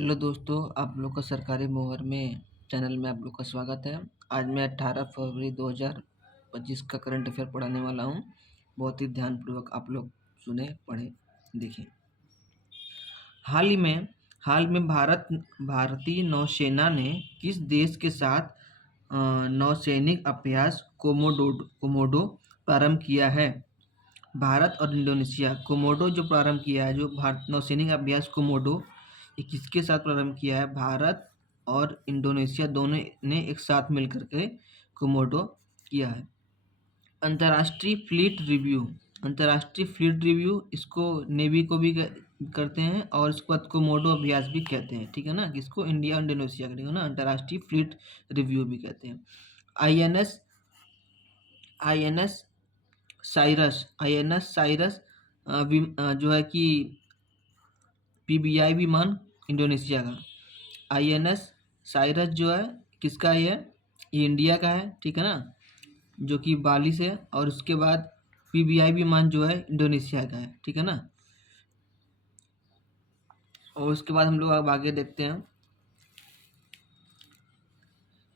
Hello दोस्तों, आप लोग का सरकारी मोहर में चैनल में आप लोग का स्वागत है। आज मैं 18 फरवरी 2025 का करंट अफेयर पढ़ाने वाला हूं। बहुत ही ध्यानपूर्वक आप लोग सुने, पढ़ें, देखें। हाल में भारतीय नौसेना ने किस देश के साथ नौसैनिक अभ्यास कोमोडो प्रारंभ किया है? भारत और इंडोनेशिया। कोमोडो जो प्रारंभ किया है, जो भारत नौसैनिक अभ्यास कोमोडो, ये किसके साथ प्रारंभ किया है? भारत और इंडोनेशिया दोनों ने एक साथ मिलकर के कोमोडो किया है। अंतर्राष्ट्रीय फ्लीट रिव्यू इसको नेवी को भी करते हैं और इसके बाद कोमोडो अभ्यास भी कहते हैं, ठीक है ना। किसको? इंडिया और इंडोनेशिया का, ठीक है ना। अंतर्राष्ट्रीय फ्लीट रिव्यू भी कहते हैं। आई एन एस साइरस जो है कि पीबीआई विमान इंडोनेशिया का। आईएनएस साइरस जो है किसका है? ये इंडिया का है, ठीक है ना, जो कि बाली से। और उसके बाद पीबीआई विमान जो है इंडोनेशिया का है, ठीक है ना। और उसके बाद हम लोग अब आगे देखते हैं।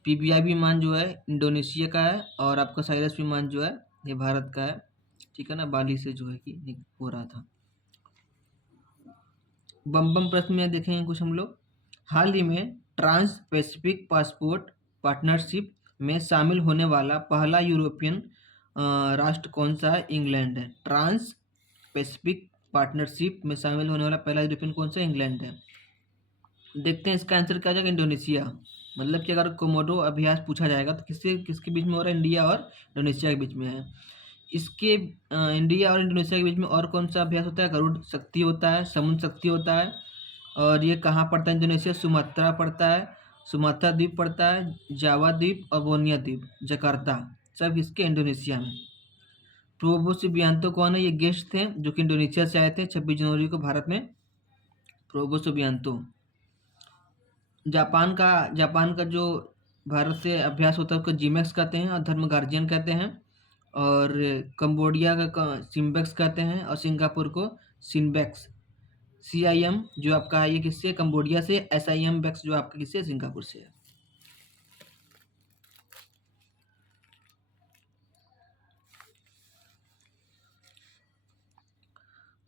पीबीआई विमान जो है इंडोनेशिया का है और आपका साइरस विमान जो है ये भारत का है, ठीक है ना। बाली से जो है कि हो रहा था। बम प्रश्न में देखेंगे कुछ हम लोग। हाल ही में ट्रांस पैसिफिक पासपोर्ट पार्टनरशिप में शामिल होने वाला पहला यूरोपियन राष्ट्र कौन सा है? इंग्लैंड है। ट्रांस पैसिफिक पार्टनरशिप में शामिल होने वाला पहला यूरोपियन कौन सा? इंग्लैंड है। देखते हैं इसका आंसर क्या आ जाएगा? इंडोनेशिया। मतलब कि अगर कोमोडो अभ्यास पूछा जाएगा तो किसके किसके बीच में हो रहा है? इंडिया और इंडोनेशिया के बीच में है। इसके इंडिया और इंडोनेशिया के बीच में और कौन सा अभ्यास होता है? गरुड़ शक्ति होता है, समुद्र शक्ति होता है। और ये कहाँ पड़ता है? इंडोनेशिया सुमात्रा पड़ता है, सुमात्रा द्वीप पड़ता है, जावा द्वीप और बोनिया द्वीप, जकार्ता, सब इसके इंडोनेशिया में। प्रोबो सुबियांतो कौन है? ये गेस्ट थे जो कि इंडोनेशिया से आए थे 26 जनवरी को भारत में। प्रोबो सुबियांतो। जापान का जो भारत से अभ्यास होता है उसको जीमेक्स कहते हैं और धर्म गार्जियन कहते हैं। और कंबोडिया का सिम्बेक्स कहते हैं और सिंगापुर को सिनबेक्स। CIM जो आपका है ये किससे? कंबोडिया से। SIM बैक्स जो आपका किससे? सिंगापुर से है।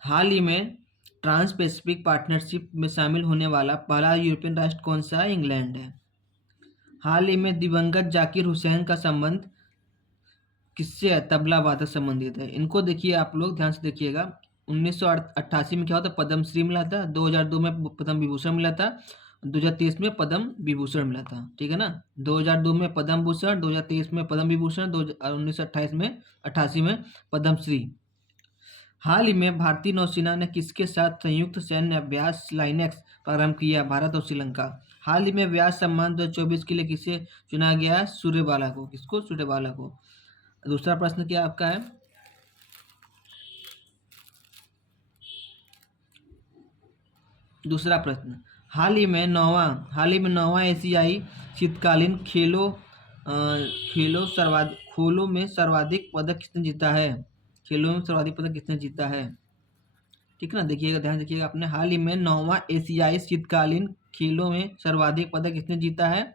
हाल ही में ट्रांस पैसिफिक पार्टनरशिप में शामिल होने वाला पहला यूरोपियन राष्ट्र कौन सा है? इंग्लैंड है। हाल ही में दिवंगत जाकिर हुसैन का संबंध किससे है? तबला वादक संबंधित है। इनको देखिए, आप लोग ध्यान से देखिएगा। 1988 में क्या होता? पद्मश्री मिला था। 2002 में पद्म विभूषण मिला था। 2023 में पद्म विभूषण मिला था, ठीक है ना। 2002 में पद्म भूषण, 2023 में पद्म विभूषण, 1928 में 88 में पद्मश्री। हाल ही में भारतीय नौसेना ने किसके साथ संयुक्त सैन्य अभ्यास लाइनेक्स प्रारंभ किया? भारत और श्रीलंका। हाल ही में व्यास सम्मान 2024 के लिए किसे चुना गया? सूर्यबाला को। किसको? सूर्यबाला को। दूसरा प्रश्न क्या आपका है? दूसरा प्रश्न, हाल ही में नौवां एशियाई शीतकालीन खेलों में सर्वाधिक पदक किसने जीता है? खेलों में सर्वाधिक पदक किसने जीता है? ठीक है ना, देखिएगा, ध्यान रखिएगा आपने। हाल ही में 9वां एशियाई शीतकालीन खेलों में सर्वाधिक पदक किसने जीता है?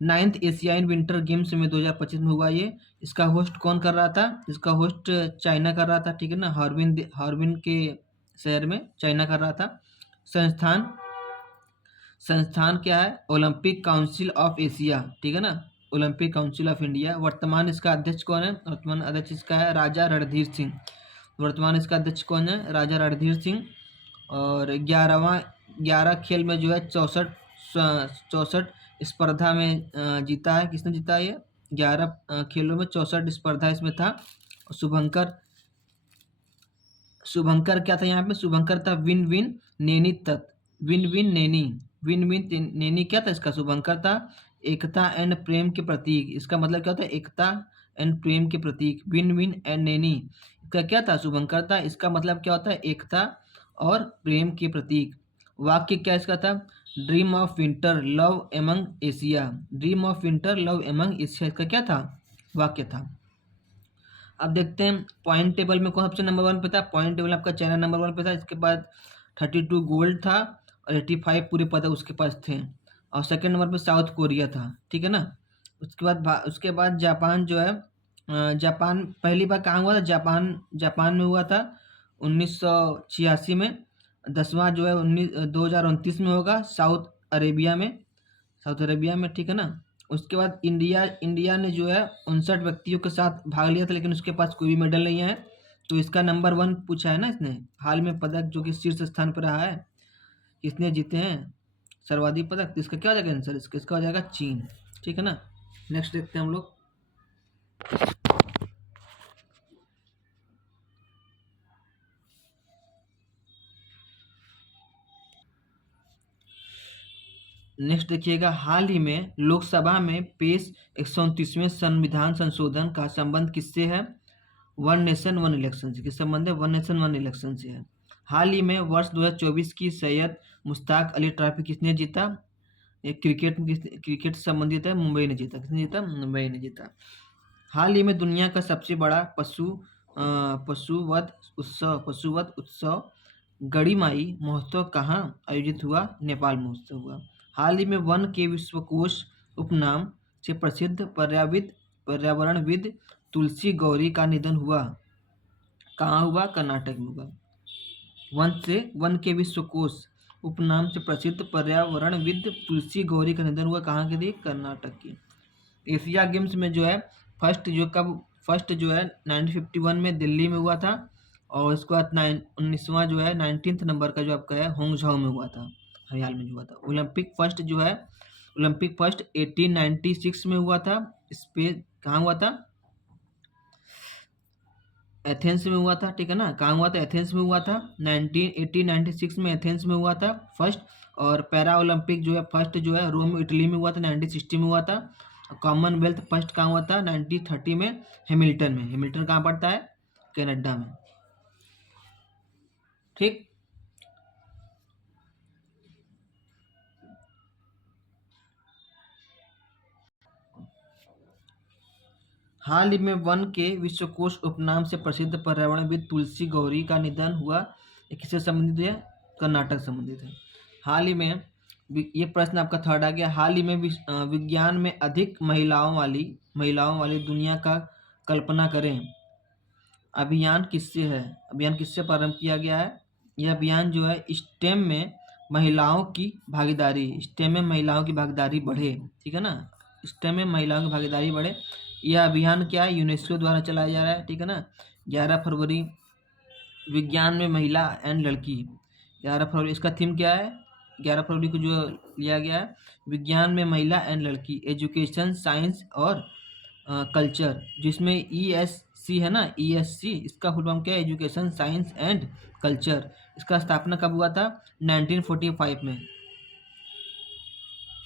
9th एशियाई विंटर गेम्स में 2025 में हुआ ये। इसका होस्ट कौन कर रहा था? इसका होस्ट चाइना कर रहा था, ठीक है ना। हार्बिन के शहर में चाइना कर रहा था। संस्थान संस्थान क्या है? ओलंपिक काउंसिल ऑफ एशिया, ठीक है ना। Olympic council of India. वर्तमान इसका अध्यक्ष कौन है? वर्तमान अध्यक्ष इसका है राजा रणधीर सिंह। वर्तमान इसका अध्यक्ष कौन है? राजा रणधीर सिंह। और 11 खेल में जो है 64 स्पर्धा में जीता है। किसने जीता है ये? 11 खेलों में 64 स्पर्धा इसमें था। शुभंकर शुभंकर क्या था यहाँ पे? शुभंकर था विन विन नेनी तत् विन विन नेनी विन विन नेनी क्या था इसका? शुभंकर था एकता एंड प्रेम के प्रतीक। इसका मतलब क्या होता है? एकता एंड प्रेम के प्रतीक। विन विन एंड नेनी इसका क्या था? शुभंकर था। इसका मतलब क्या होता है? एकता और प्रेम के प्रतीक। वाक्य क्या इसका था? Dream of winter love among Asia. Dream of winter love among Asia इसका क्या था? वाक्य था। अब देखते हैं पॉइंट टेबल में कौन सबसे नंबर 1 पे था। पॉइंट टेबल आपका चाइना नंबर 1 पे था। इसके बाद 32 गोल्ड था और 85 पूरे पदक उसके पास थे। और सेकंड नंबर पे साउथ कोरिया था, ठीक है ना। उसके बाद जापान जो है, जापान पहली बार कहाँ हुआ था, जापान में हुआ था 1986 में। 10वां जो है 2029 में होगा साउथ अरेबिया में, ठीक है ना। उसके बाद इंडिया ने जो है 59 व्यक्तियों के साथ भाग लिया था, लेकिन उसके पास कोई भी मेडल नहीं है। तो इसका नंबर 1 पूछा है ना इसने, हाल में पदक जो कि शीर्ष स्थान पर रहा है, किसने जीते हैं सर्वाधिक पदक, तो इसका क्या हो जाएगा आंसर, इसका हो जाएगा चीन, ठीक है ना। नेक्स्ट देखते हैं हम लोग। नेक्स्ट देखिएगा, हाल ही में लोकसभा में पेश 129वें संविधान संशोधन का संबंध किससे है, वन नेशन वन इलेक्शन से। किस संबंध है, वन नेशन वन इलेक्शन से है। हाल ही में वर्ष 2024 की सैयद मुश्ताक अली ट्रॉफी किसने जीता, ये क्रिकेट से संबंधित है, मुंबई ने जीता। किसने जीता, मुंबई ने जीता। हाल ही में दुनिया का सबसे बड़ा पशुवध उत्सव गड़ीमाई महोत्सव कहाँ आयोजित हुआ, नेपाल महोत्सव हुआ। हाल ही में वन के विश्वकोश उपनाम से प्रसिद्ध पर्यावरणविद तुलसी गौरी का निधन हुआ, कहाँ हुआ, कर्नाटक में हुआ। वन के विश्वकोश उपनाम से प्रसिद्ध पर्यावरणविद तुलसी गौरी का निधन हुआ, कहाँ के थी, कर्नाटक की। एशिया गेम्स में जो है फर्स्ट जो है 1951 में दिल्ली में हुआ था, और उसके बाद 19वां जो है 19th नंबर का जो आपका है होंगझाओ में हुआ था, हाल में जो हुआ था। ओलंपिक फर्स्ट 1896 में हुआ था, स्पेन कहाँ हुआ था, एथेंस में हुआ था, ठीक है ना। कहाँ हुआ था, एथेंस में हुआ था। 1896 में एथेंस में हुआ था फर्स्ट। और पैरा ओलंपिक जो है फर्स्ट जो है रोम इटली में हुआ था, 1960 में हुआ था। कॉमनवेल्थ फर्स्ट कहाँ हुआ था, 1930 में हैमिल्टन में। हैमिल्टन कहाँ पड़ता है, कनाडा में, ठीक। हाल ही में वन के विश्वकोश उपनाम से प्रसिद्ध पर्यावरणविद तुलसी गौरी का निधन हुआ, ये किससे संबंधित है, कर्नाटक संबंधित है। हाल ही में ये प्रश्न आपका थर्ड आ गया, हाल ही में विज्ञान में अधिक महिलाओं वाली दुनिया का कल्पना करें अभियान किससे प्रारंभ किया गया है। यह अभियान जो है स्टेम में महिलाओं की भागीदारी बढ़े, ठीक है ना। स्टेम में महिलाओं की भागीदारी बढ़े, यह अभियान क्या है, यूनेस्को द्वारा चलाया जा रहा है, ठीक है ना। 11 फरवरी विज्ञान में महिला एंड लड़की, 11 फरवरी इसका थीम क्या है, 11 फरवरी को जो लिया गया है, विज्ञान में महिला एंड लड़की, एजुकेशन साइंस और कल्चर, जिसमें ESC है ना, ESC इसका फुल फॉर्म क्या है, एजुकेशन साइंस एंड कल्चर। इसका स्थापना कब हुआ था, 1945 में।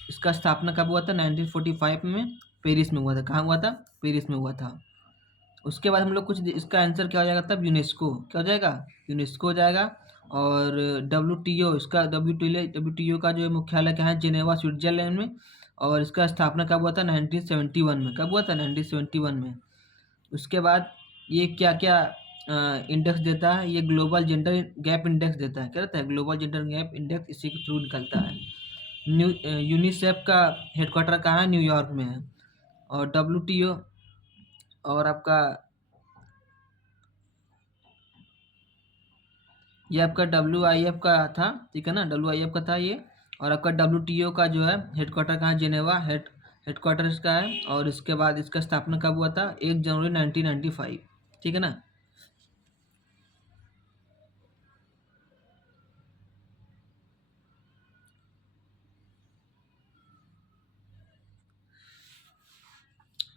इसका स्थापना कब हुआ था, 1945 में पेरिस में हुआ था। कहाँ हुआ था, पेरिस में हुआ था। उसके बाद हम लोग कुछ इसका आंसर क्या हो जाएगा तब, यूनेस्को क्या हो जाएगा, यूनेस्को हो जाएगा। और WTO का जो मुख्यालय कहाँ है, जेनेवा स्विट्जरलैंड में। और इसका स्थापना कब हुआ था, 1971 में। कब हुआ था, 1971 में। उसके बाद ये क्या क्या इंडेक्स देता है, ये ग्लोबल जेंडर गैप इंडेक्स देता है। क्या रहता है, ग्लोबल जेंडर गैप इंडेक्स, इसी के थ्रू निकलता है। यूनिसेफ का हेडक्वार्टर कहाँ है, न्यूयॉर्क में है। और WTO और आपका ये आपका WIF का था, ठीक है ना, WIF का था ये। और आपका WTO का जो है हेडक्वार्टर कहाँ है, जेनेवा हेडक्वार्टर इसका है। और इसके बाद इसका स्थापना कब हुआ था, 1 जनवरी 1995, ठीक है ना।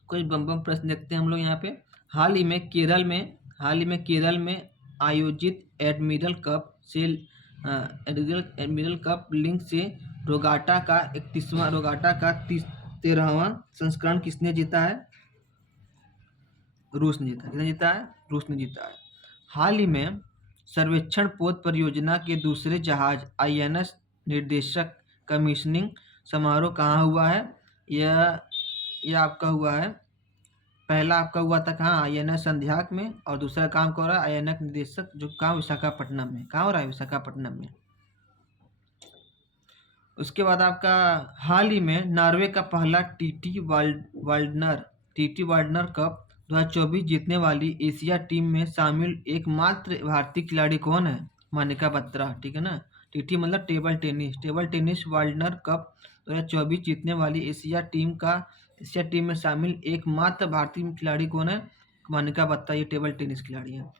कुछ बम प्रश्न देखते हैं हम लोग यहाँ पे। हाल ही में केरल में आयोजित एडमिरल कप लिंक से रोगाटा का 13वां संस्करण किसने जीता है, रूस ने जीता। किसने जीता है, रूस ने जीता है। हाल ही में सर्वेक्षण पोत परियोजना के दूसरे जहाज INS निर्देशक कमीशनिंग समारोह कहाँ हुआ है, यह आपका हुआ है, पहला आपका हुआ था कहाँ, INS संध्याक में। और दूसरा काम हो रहा है INS निर्देशक जो कहाँ, विशाखापट्टनम में। कहाँ हो रहा है, विशाखापट्टनम में। उसके बाद आपका हाल ही में नॉर्वे का पहला टीटी वाल्डनर कप 2024 जीतने वाली एशिया टीम में शामिल एकमात्र भारतीय खिलाड़ी कौन है? मानिका बत्रा, ठीक है ना। टीटी मतलब टेबल टेनिस वाल्डनर कप 2024 जीतने वाली एशिया टीम में शामिल एकमात्र भारतीय खिलाड़ी कौन है? मानिका बत्रा, ये टेबल टेनिस खिलाड़ी है।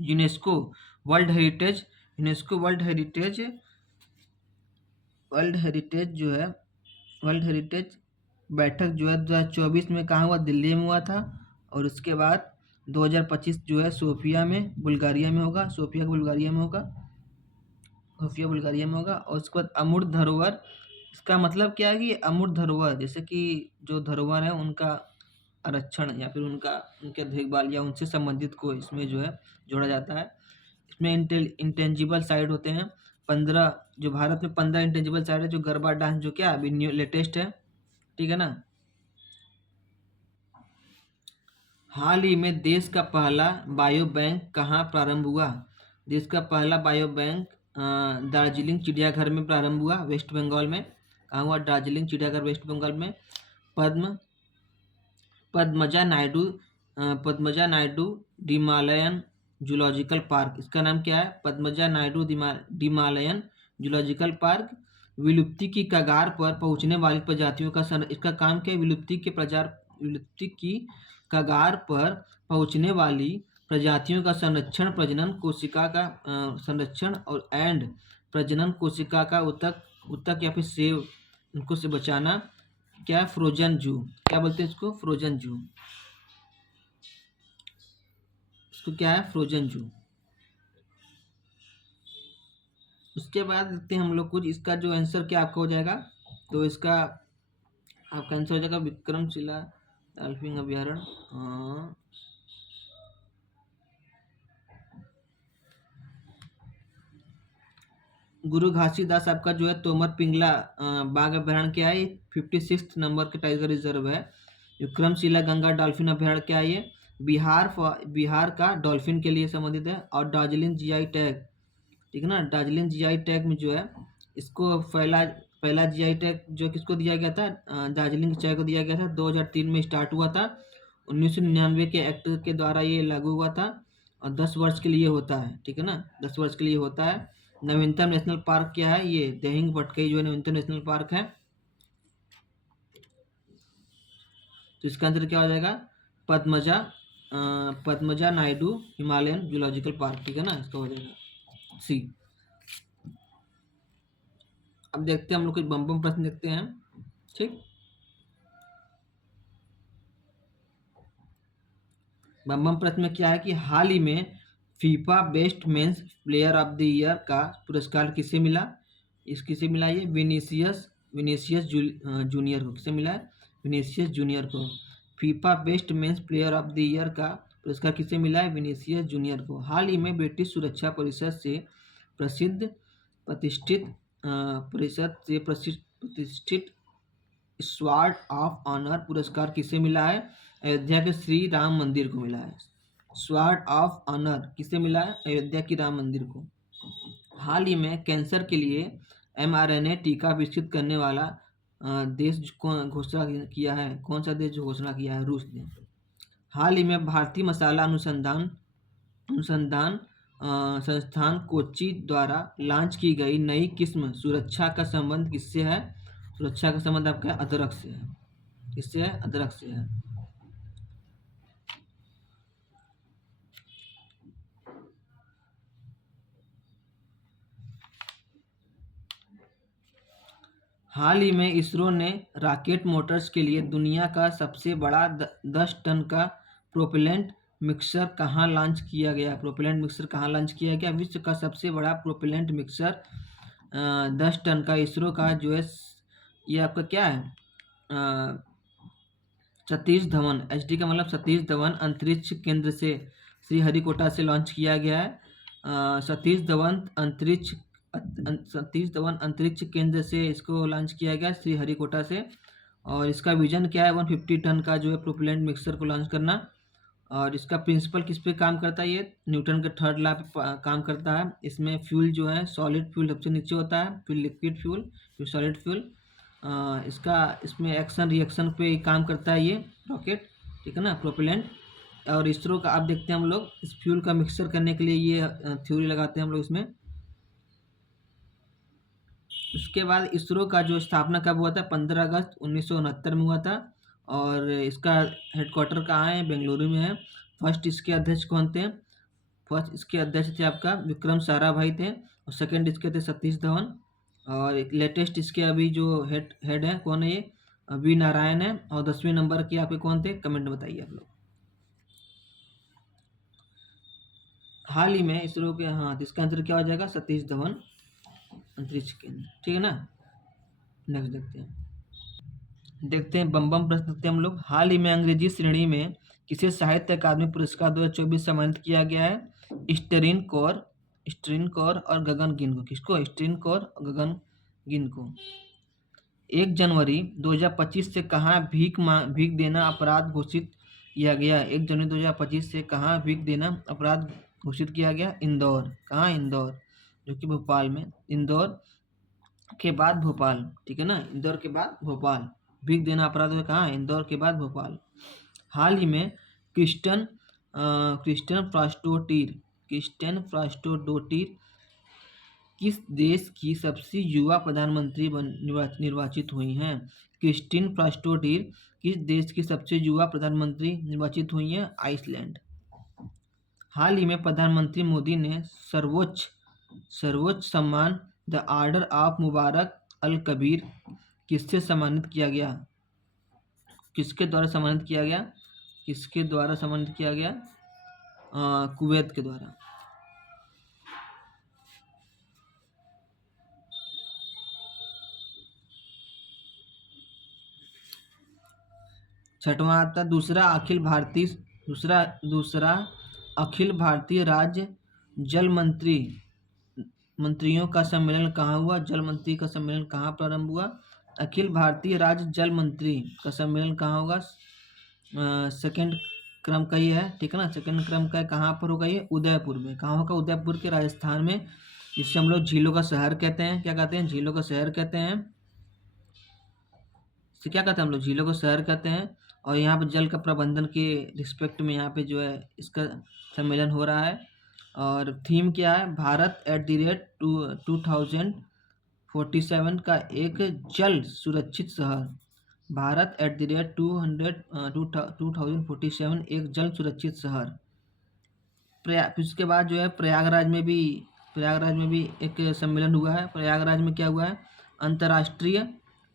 UNESCO world heritage world heritage बैठक जो है 2024 में कहाँ हुआ? दिल्ली में हुआ था। और उसके बाद 2025 जो है सोफिया बुल्गारिया में होगा। और उसके बाद अमूर्त धरोहर, इसका मतलब क्या है कि अमूर्त धरोहर जैसे कि जो धरोहर है उनका आरक्षण या फिर उनके देखभाल या उनसे संबंधित को इसमें जो है जोड़ा जाता है। इसमें इंटेंजिबल साइट होते हैं 15, जो भारत में 15 इंटेंजिबल साइट है, जो गरबा डांस जो क्या अभी न्यू लेटेस्ट है, ठीक है ना। हाल ही में देश का पहला बायो बैंक कहाँ प्रारंभ हुआ? देश का पहला बायो बैंक दार्जिलिंग चिड़ियाघर में प्रारंभ हुआ, वेस्ट बंगाल में। कहाँ हुआ? दार्जिलिंग चिड़ियाघर, वेस्ट बंगाल में। पद्मजा नायडू हिमालयन जूलॉजिकल पार्क, इसका नाम क्या है? पद्मजा नायडू हिमालयन जूलॉजिकल पार्क विलुप्ति की कगार पर पहुंचने वाली प्रजातियों का इसका काम क्या है? विलुप्ति की कगार पर पहुंचने वाली प्रजातियों का संरक्षण, प्रजनन कोशिका का संरक्षण और प्रजनन कोशिका का उत्तक या फिर सेव, उनको से बचाना। क्या? फ्रोजन जू, क्या बोलते हैं इसको? फ्रोजन जू, इसको क्या है? फ्रोजन जू। उसके बाद देखते हैं हम लोग कुछ, इसका जो आंसर क्या आपका हो जाएगा, तो इसका आपका आंसर हो जाएगा विक्रमशिला डॉल्फिन अभ्यारण्य। गुरु घासीदास आपका जो है तोमर पिंगला बाघ अभ्यारण्य क्या है? 56 नंबर के टाइगर रिजर्व है। विक्रमशिला गंगा डॉल्फिन अभ्यारण्य क्या है? ये बिहार का डॉल्फिन के लिए संबंधित है। और दार्जिलिंग जीआई टैग, ठीक है ना। दार्जिलिंग जीआई टैग में जो है इसको पहला जीआई टैग जो किसको दिया गया था? दार्जिलिंग चाय को दिया गया था। 2003 में स्टार्ट हुआ था। 1999 के एक्ट के द्वारा ये लागू हुआ था और 10 वर्ष के लिए होता है, ठीक है ना। 10 वर्ष के लिए होता है। नवीनतम नेशनल पार्क क्या है? ये देहिंग पटकई जो है नवीनतम नेशनल पार्क है। तो इसका आंसर क्या हो जाएगा? पद्मजा नायडू हिमालयन जूलॉजिकल पार्क, ठीक है ना। इसका हो जाएगा सी। अब देखते हैं हम लोग कुछ बम प्रश्न देखते हैं, ठीक। बम प्रश्न में क्या है कि हाल ही में FIFA best men's player of the year का पुरस्कार किसे मिला? किसे मिला? ये विनीसियस जूनियर को। किसे मिला है? विनीसियस जूनियर को। FIFA best men's player of the year का पुरस्कार किसे मिला है? विनीसियस जूनियर को। हाल ही में ब्रिटिश सुरक्षा परिषद से प्रतिष्ठित स्वॉर्ड ऑफ ऑनर पुरस्कार किसे मिला है? अयोध्या के श्री राम मंदिर को मिला है। स्वॉर्ड ऑफ ऑनर किसे मिला है? अयोध्या की राम मंदिर को। हाल ही में कैंसर के लिए mRNA टीका विकसित करने वाला देश कौन घोषणा किया है? कौन सा देश घोषणा किया है? रूस ने। हाल ही में भारतीय मसाला अनुसंधान संस्थान कोच्चि द्वारा लॉन्च की गई नई किस्म सुरक्षा का संबंध किससे है? सुरक्षा का संबंध आपका अदरक से है। किससे है? अदरक से है। हाल ही में इसरो ने रॉकेट मोटर्स के लिए दुनिया का सबसे बड़ा 10 टन का प्रोपेलेंट मिक्सर कहाँ लॉन्च किया गया? विश्व का सबसे बड़ा प्रोपेलेंट मिक्सर 10 टन का इसरो का जो है ये आपका क्या है? सतीश धवन, HD का मतलब सतीश धवन अंतरिक्ष केंद्र से श्रीहरिकोटा से लॉन्च किया गया है। सतीश धवन अंतरिक्ष केंद्र से इसको लॉन्च किया गया श्रीहरिकोटा से। और इसका विजन क्या है? 150 टन का जो है प्रोपेलेंट मिक्सर को लॉन्च करना। और इसका प्रिंसिपल किस पे काम करता है, ये न्यूटन के थर्ड लॉ पे काम करता है। इसमें फ्यूल जो है सॉलिड फ्यूल सबसे नीचे होता है, फिर लिक्विड फ्यूल, फिर सॉलिड फ्यूल। इसका इसमें एक्शन रिएक्शन पे काम करता है ये रॉकेट, ठीक है ना, प्रोपेलेंट। और इसरो का आप देखते हैं हम लोग इस फ्यूल का मिक्सचर करने के लिए ये थ्योरी लगाते हैं हम लोग इसमें। उसके बाद इसरो का जो स्थापना कब हुआ था, 15 अगस्त 1969 में हुआ था। और इसका हेडक्वार्टर कहाँ है, बेंगलुरु में है। फर्स्ट इसके अध्यक्ष कौन थे, फर्स्ट इसके अध्यक्ष थे आपका विक्रम साराभाई थे, और सेकंड इसके थे सतीश धवन। और एक लेटेस्ट इसके अभी जो हेड है कौन है, ये वी नारायण है। और 10वें नंबर के आपके कौन थे, कमेंट में बताइए आप लोग। हाल ही में इसरो के, हाँ, तो इसका आंसर क्या हो जाएगा, सतीश धवन अंतरिक्ष केंद्र, ठीक है ना। नेक्स्ट देखते हैं बम बम प्रश्न देखते हैं हम लोग। हाल ही में अंग्रेजी श्रेणी में किसे साहित्य अकादमी पुरस्कार 2024 सम्मानित किया गया है, स्टेरिन कौर और गगन गिन को। किसको, स्टेरिन कौर और गगन गिन को। 1 जनवरी 2025 से कहाँ भीख देना अपराध घोषित किया गया, 1 जनवरी 2025 से कहाँ भीख देना अपराध घोषित किया गया, इंदौर। कहाँ, इंदौर, जो कि भोपाल में, इंदौर के बाद भोपाल, ठीक है ना, इंदौर के बाद भोपाल। भीख देना अपराध है कहाँ, इंदौर के बाद भोपाल। हाल ही में क्रिस्टियन फ्रास्टोडोटिर किस देश की सबसे युवा प्रधानमंत्री निर्वाचित हुई हैं, क्रिस्टिन फ्रास्टोडोटिर किस देश की सबसे युवा प्रधानमंत्री निर्वाचित हुई हैं, आइसलैंड। हाल ही में प्रधानमंत्री मोदी ने सर्वोच्च सम्मान द ऑर्डर ऑफ मुबारक अल कबीर किससे सम्मानित किया गया, किसके द्वारा सम्मानित किया गया, किसके द्वारा सम्मानित किया गया, कुवैत के द्वारा। छठवां आता दूसरा अखिल भारतीय राज्य जल मंत्रियों का सम्मेलन कहाँ हुआ, जल मंत्री का सम्मेलन कहाँ प्रारंभ हुआ, अखिल भारतीय राज्य जल मंत्री का सम्मेलन कहाँ होगा, सेकंड क्रम का ये है, ठीक है ना, सेकंड क्रम का कहाँ पर होगा, ये उदयपुर में। कहाँ होगा, उदयपुर के राजस्थान में, जिससे हम लोग झीलों का शहर कहते हैं। क्या कहते हैं, झीलों का शहर कहते हैं, इसे क्या कहते हैं हम लोग, झीलों का शहर कहते हैं। और यहाँ पर जल का प्रबंधन के रिस्पेक्ट में यहाँ पे जो है इसका सम्मेलन हो रहा है। और थीम क्या है, भारत @ 2047 का एक जल सुरक्षित शहर, भारत @ 2047 एक जल सुरक्षित शहर। उसके बाद जो है प्रयागराज में भी एक सम्मेलन हुआ है। प्रयागराज में क्या हुआ है,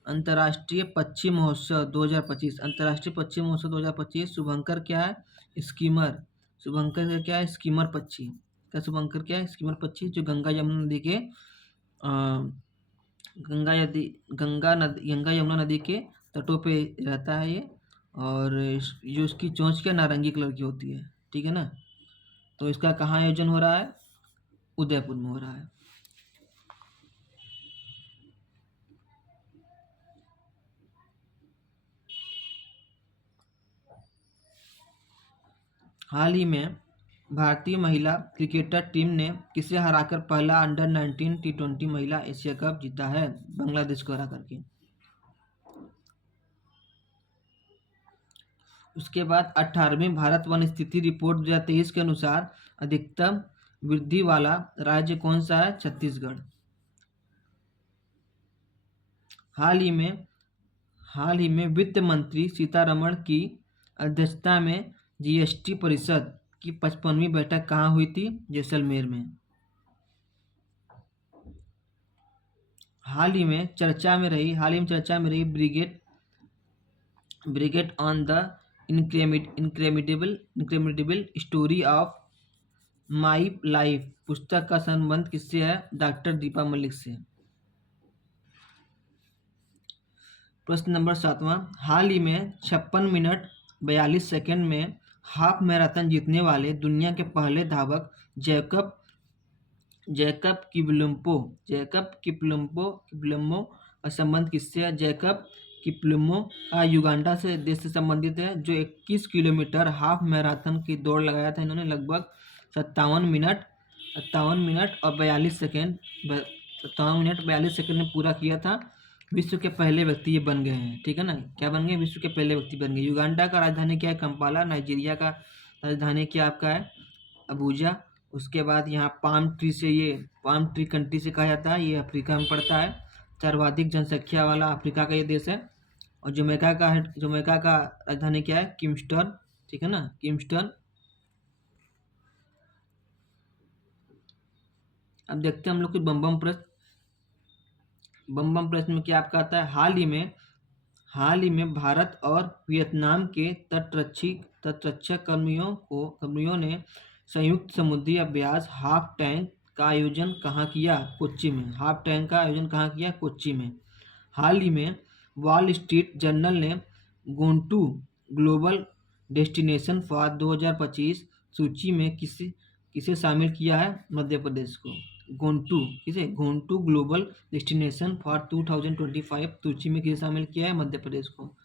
अंतर्राष्ट्रीय पक्षी महोत्सव 2025, अंतर्राष्ट्रीय पक्षी महोत्सव 2025। शुभंकर क्या है, स्कीमर, शुभंकर का क्या है, स्कीमर पक्षी का, शुभंकर क्या है, स्कीमर पक्षी, जो गंगा यमुना नदी के गंगा यमुना नदी के तटों पे रहता है ये। और जो इसकी चोंच क्या नारंगी कलर की होती है, ठीक है ना। तो इसका कहाँ आयोजन हो रहा है, उदयपुर में हो रहा है। हाल ही में भारतीय महिला क्रिकेटर टीम ने किसे हराकर पहला अंडर-19 T20 महिला एशिया कप जीता है, बांग्लादेश को हरा करके। उसके बाद 18वीं भारत वन स्थिति रिपोर्ट 2023 के अनुसार अधिकतम वृद्धि वाला राज्य कौन सा है, छत्तीसगढ़। हाल ही में वित्त मंत्री सीतारमण की अध्यक्षता में जीएसटी परिषद की 55वीं बैठक कहाँ हुई थी, जैसलमेर में। हाल ही में चर्चा में रही brigade on the incredible story of my life पुस्तक का संबंध किससे है, डॉक्टर दीपा मलिक से। प्रश्न नंबर 7वां, हाल ही में 56 मिनट 42 सेकंड में हाफ मैराथन जीतने वाले दुनिया के पहले धावक जैकब किप्लिंपो संबंध किससे है? जैकब किप्लिमो का युगांडा से देश से संबंधित है, जो 21 किलोमीटर हाफ मैराथन की दौड़ लगाया था इन्होंने। लगभग 57 मिनट और 42 सेकेंड 57 मिनट 42 सेकेंड में पूरा किया था। विश्व के पहले व्यक्ति ये बन गए हैं, ठीक है ना। क्या बन गए? विश्व के पहले व्यक्ति बन गए। युगांडा का राजधानी क्या है? कंपाला। नाइजीरिया का राजधानी क्या आपका है? अबूजा। उसके बाद यहाँ पाम ट्री कंट्री से कहा जाता है, ये अफ्रीका में पड़ता है। सर्वाधिक जनसंख्या वाला अफ्रीका का ये देश है। और जमैका का राजधानी क्या है? किंगस्टन, ठीक है ना, किंगस्टन। अब देखते हैं हम लोग कुछ बम प्रश्न में क्या आपका आता है? हाल ही में भारत और वियतनाम के तटरक्षक कर्मियों ने संयुक्त समुद्री अभ्यास हाफ टैंक का आयोजन कहाँ किया? कोच्चि में। हाफ टैंक का आयोजन कहाँ किया? कोच्चि में। हाल ही में वॉल स्ट्रीट जर्नल ने गोंटू ग्लोबल डेस्टिनेशन फॉर 2025 सूची में किसे शामिल किया है? मध्य प्रदेश को। गोंटू ग्लोबल डेस्टिनेशन फॉर 2025 सूची में किसे शामिल किया है? मध्य प्रदेश को।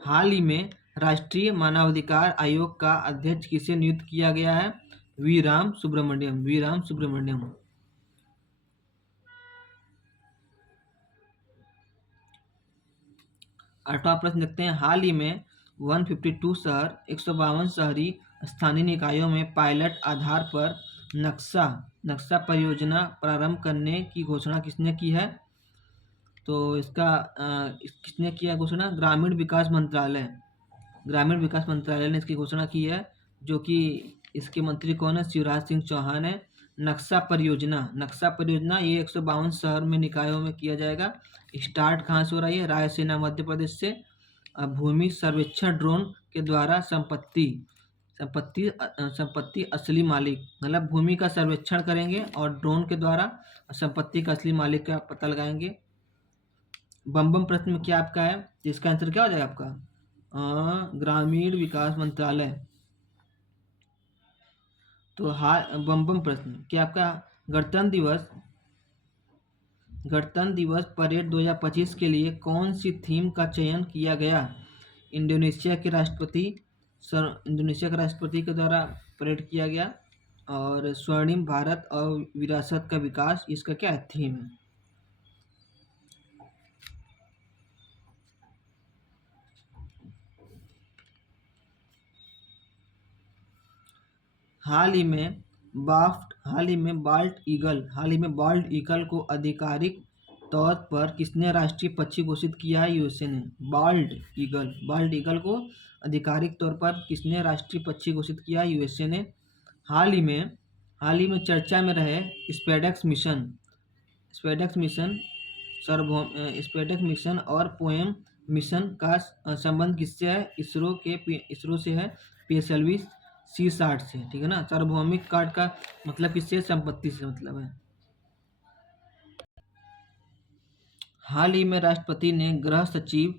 हाल ही में राष्ट्रीय मानवाधिकार आयोग का अध्यक्ष किसे नियुक्त किया गया है? वी राम सुब्रमण्यम। 8वां प्रश्न देखते हैं। हाल ही में 152 शहरी स्थानीय निकायों में पायलट आधार पर नक्शा परियोजना प्रारंभ करने की घोषणा किसने की है? तो इसका किसने किया घोषणा? ग्रामीण विकास मंत्रालय ने इसकी घोषणा की है, जो कि इसके मंत्री कौन है? शिवराज सिंह चौहान है। नक्शा परियोजना ये 152 शहर में निकायों में किया जाएगा। स्टार्ट कहाँ से हो रही है? रायसेना मध्य प्रदेश से। भूमि सर्वेक्षण ड्रोन के द्वारा संपत्ति असली मालिक, मतलब भूमि का सर्वेक्षण करेंगे और ड्रोन के द्वारा संपत्ति का असली मालिक का पता लगाएंगे। बम प्रश्न में क्या आपका है? इसका आंसर क्या हो जाएगा आपका? ग्रामीण विकास मंत्रालय। तो बम प्रश्न क्या आपका? गणतंत्र दिवस परेड 2025 के लिए कौन सी थीम का चयन किया गया? इंडोनेशिया के राष्ट्रपति के द्वारा परेड किया गया। और स्वर्णिम भारत और विरासत का विकास, इसका क्या है? थीम है। हाल ही में बाल्ट ईगल को आधिकारिक तौर पर किसने राष्ट्रीय पक्षी घोषित किया है? यूएसए ने। बाल्ट ईगल को आधिकारिक तौर पर किसने राष्ट्रीय पक्षी घोषित किया है? यूएसए ने। हाल ही में चर्चा में रहे स्पेडेक्स मिशन और पोएम मिशन का संबंध किससे है? इसरो से है। PSLV C-60 से, ठीक है ना। सार्वभौमिक कार्ड का मतलब किससे? संपत्ति से मतलब है। हाल ही में राष्ट्रपति ने गृह सचिव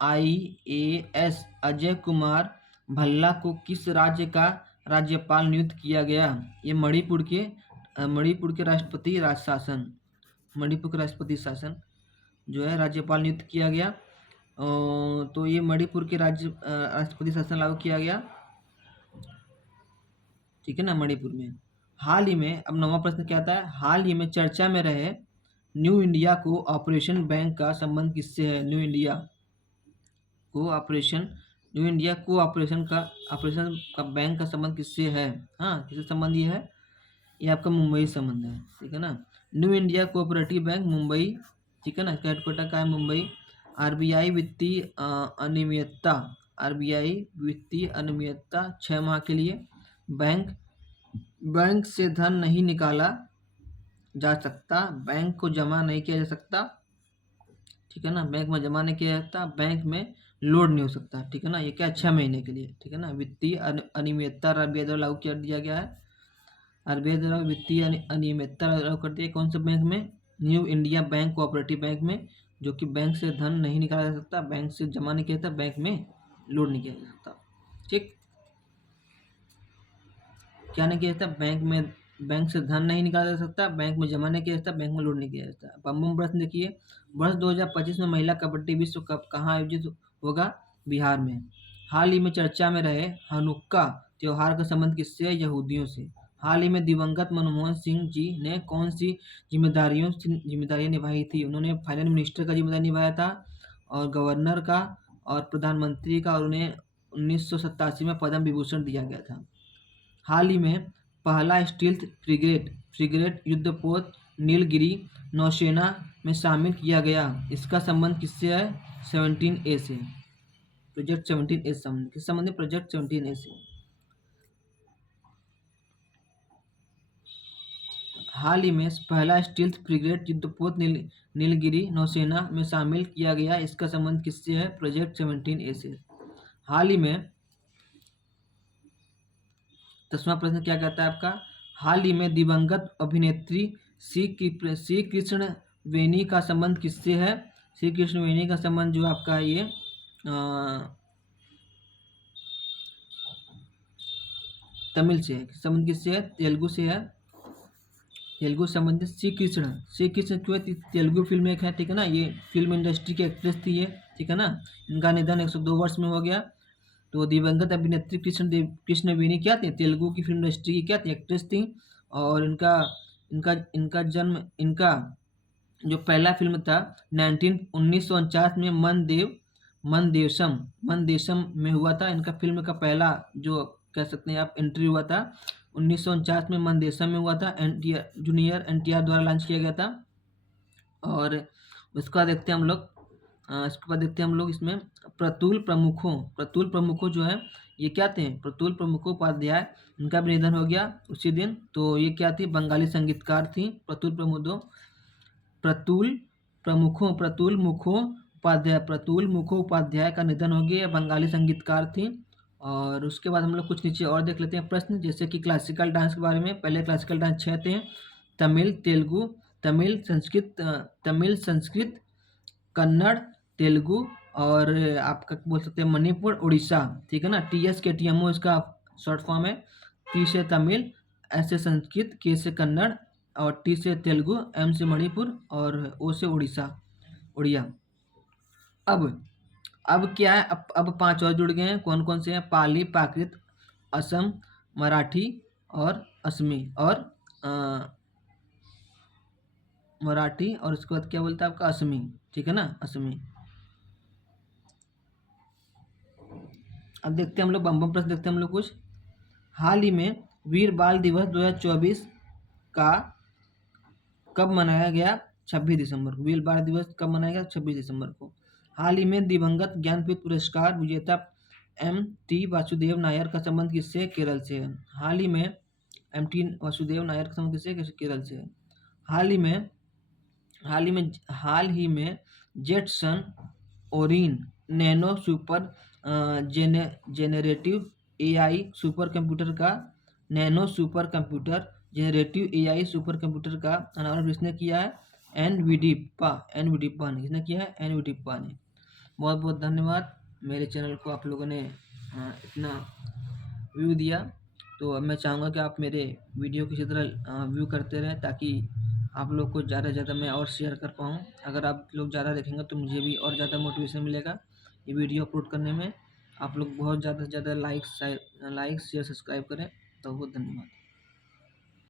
IAS अजय कुमार भल्ला को किस राज्य का राज्यपाल नियुक्त किया गया? ये मणिपुर के राष्ट्रपति शासन जो है राज्यपाल नियुक्त किया गया। तो ये मणिपुर के राष्ट्रपति शासन लागू किया गया, ठीक है ना, मणिपुर में। हाल ही में, अब 9वां प्रश्न क्या आता है? हाल ही में चर्चा में रहे न्यू इंडिया कोऑपरेशन बैंक का संबंध किससे है? न्यू इंडिया कोऑपरेशन का बैंक का संबंध किससे है? हाँ, किससे संबंध ये है? ये आपका मुंबई संबंध है, ठीक है ना। New India cooperative bank Mumbai, ठीक है ना, इसका हेडक्वार्टर का है मुंबई। RBI वित्तीय अनियमितता 6 माह के लिए। बैंक से धन नहीं निकाला जा सकता, बैंक को जमा नहीं किया जा सकता, ठीक है ना। बैंक में जमा नहीं किया जा सकता, बैंक में लोड नहीं हो सकता, ठीक है ना। ये क्या? 6 महीने के लिए, ठीक है ना। वित्तीय अनियमितता RBI द्वारा लागू कर दिया गया है। RBI द्वारा वित्तीय अनियमितता लागू कर दिया कौन से बैंक में? New India bank cooperative bank में, जो कि बैंक से धन नहीं निकाला जा सकता, बैंक से जमा नहीं किया जाता, बैंक में लोड नहीं किया जा सकता, ठीक। क्या नहीं किया जाता? बैंक में बैंक से धन नहीं निकाला जा सकता, बैंक में जमा नहीं किया जाता, बैंक में लोड नहीं किया जाता। अब बम प्रश्न देखिए, वर्ष 2025 में महिला कबड्डी विश्व कप कहाँ आयोजित होगा? बिहार में। हाल ही में चर्चा में रहे हनुक्का त्योहार का संबंध किससे है? यहूदियों से। हाल ही में दिवंगत मनमोहन सिंह जी ने कौन सी जिम्मेदारियां निभाई थी? उन्होंने फाइनेंस मिनिस्टर का जिम्मेदारी निभाया था, और गवर्नर का, और प्रधानमंत्री का, और उन्हें 1987 में पद्म विभूषण दिया गया था। हाल ही में पहला स्टील्थ फ्रिगेट युद्धपोत नीलगिरी नौसेना में शामिल किया गया। इसका संबंध किससे है? 17A से। प्रोजेक्ट 17A से संबंध किस संबंध है? प्रोजेक्ट 17A से। हाल ही में पहला स्टील्थ फ्रिगेट युद्धपोत नीलगिरी नौसेना में शामिल किया गया। इसका संबंध किससे है? प्रोजेक्ट 17A से। हाल ही में 10वां प्रश्न क्या कहता है आपका? हाल ही में दिवंगत अभिनेत्री श्री कृष्ण वेनी का संबंध किससे है? श्री कृष्ण वेनी का संबंध जो आपका ये तमिल से है। संबंध किससे है? तेलुगु से है। तेलुगु संबंधित श्री कृष्ण क्यों? तेलुगु फिल्म एक है, ठीक है ना, ये फिल्म इंडस्ट्री की एक्ट्रेस थी ये, ठीक है ना। इनका निधन 102 वर्ष में हो गया। तो दिवंगत अभिनेत्री कृष्ण वेनी क्या थी? तेलुगु की फिल्म इंडस्ट्री की क्या थी? एक्ट्रेस थी। और इनका इनका इनका जन्म, इनका जो पहला फिल्म था 1949 में मन देशम में हुआ था। इनका फिल्म का पहला जो कह सकते हैं आप एंट्री हुआ था 1949 में मन देशम में हुआ था। जूनियर NTR द्वारा लॉन्च किया गया था। और उसका देखते हैं हम लोग, इसके बाद देखते हैं हम लोग इसमें प्रतुल प्रमुखों जो है ये क्या थे? प्रतुल प्रमुखोपाध्याय, इनका भी निधन हो गया उसी दिन। तो ये क्या थी? बंगाली संगीतकार थी प्रतुल मुखोपाध्याय का निधन हो गया। बंगाली संगीतकार थी। और उसके बाद हम लोग कुछ नीचे और देख लेते हैं प्रश्न, जैसे कि क्लासिकल डांस के बारे में। पहले क्लासिकल डांस 6 थे: तमिल, तेलुगु, तमिल संस्कृत, कन्नड़, तेलुगु, और आपका बोल सकते हैं मणिपुर, उड़ीसा, ठीक है ना। TSKTMO इसका शॉर्ट फॉर्म है। T से तमिल, S से संस्कृत, K से कन्नड़, और T से तेलुगु, M से मणिपुर, और O से उड़िया। अब क्या है? अब 5 और जुड़ गए हैं। कौन कौन से हैं? पाली, प्राकृत, असम, मराठी, और असमी, और मराठी, और उसके बाद क्या बोलता है आपका? असमी, ठीक है ना, असमी। अब देखते हैं हम लोग बम प्रश्न देखते हैं हम लोग कुछ। हाल ही में वीर बाल दिवस 2024 का कब मनाया गया? 26 दिसंबर को। वीर बाल दिवस कब मनाया गया? 26 दिसंबर को। हाल ही में दिवंगत ज्ञानपीठ पुरस्कार विजेता MT वासुदेव नायर का संबंध किससे? केरल से है। हाल ही में MT वासुदेव नायर का संबंध किससे? केरल से है। हाल ही में Jetson Orin Nano Super generative AI super computer का अनावरण किसने किया है? एनवीडिप्पा ने। किसने किया है? एनवीडिप्पा ने। बहुत बहुत धन्यवाद। मेरे चैनल को आप लोगों ने इतना व्यू दिया। तो अब मैं चाहूँगा कि आप मेरे वीडियो की तरह व्यू करते रहें, ताकि आप लोग को ज़्यादा से ज़्यादा मैं और शेयर कर पाऊँ। अगर आप लोग ज़्यादा देखेंगे तो मुझे भी और ज़्यादा मोटिवेशन मिलेगा ये वीडियो अपलोड करने में। आप लोग बहुत ज़्यादा से ज़्यादा लाइक शेयर सब्सक्राइब करें। तो बहुत धन्यवाद।